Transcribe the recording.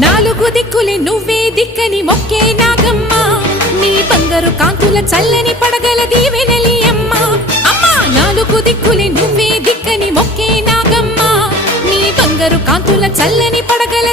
నాలుగు దిక్కులే నువ్వే దిక్కని మొక్కే నాగమ్మ నీ బంగారు కాంతుల చల్లని పడగల దీవెనలి అమ్మ అమ్మా నాలుగు దిక్కులే నువ్వే దిక్కని మొక్కే నాగమ్మ నీ బంగారు కాంతుల చల్లని పడగల